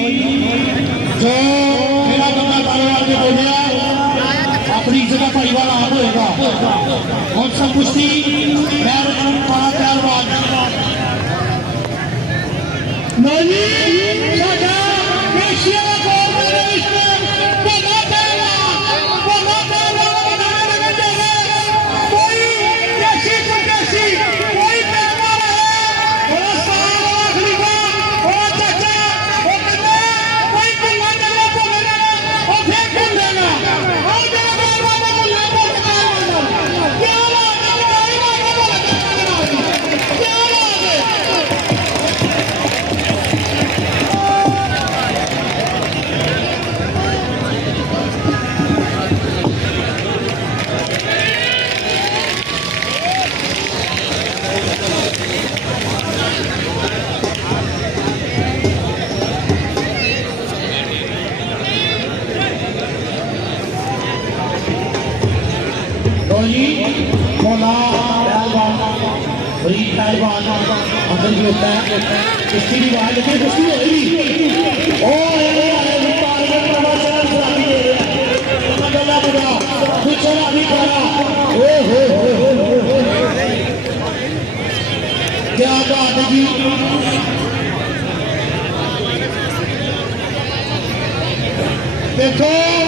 जो मेरा बंदा कारोबार में बोलिया अपनी इज्जत का परिवार आप होएगा और सब कुश्ती मैं पाना पहलवान नहीं साडा एशिया का मौला पहलवान फरीद पहलवान अंदर भी होता है इसकी भी बात देखिए कुश्ती होगी क्या बात है जी देखो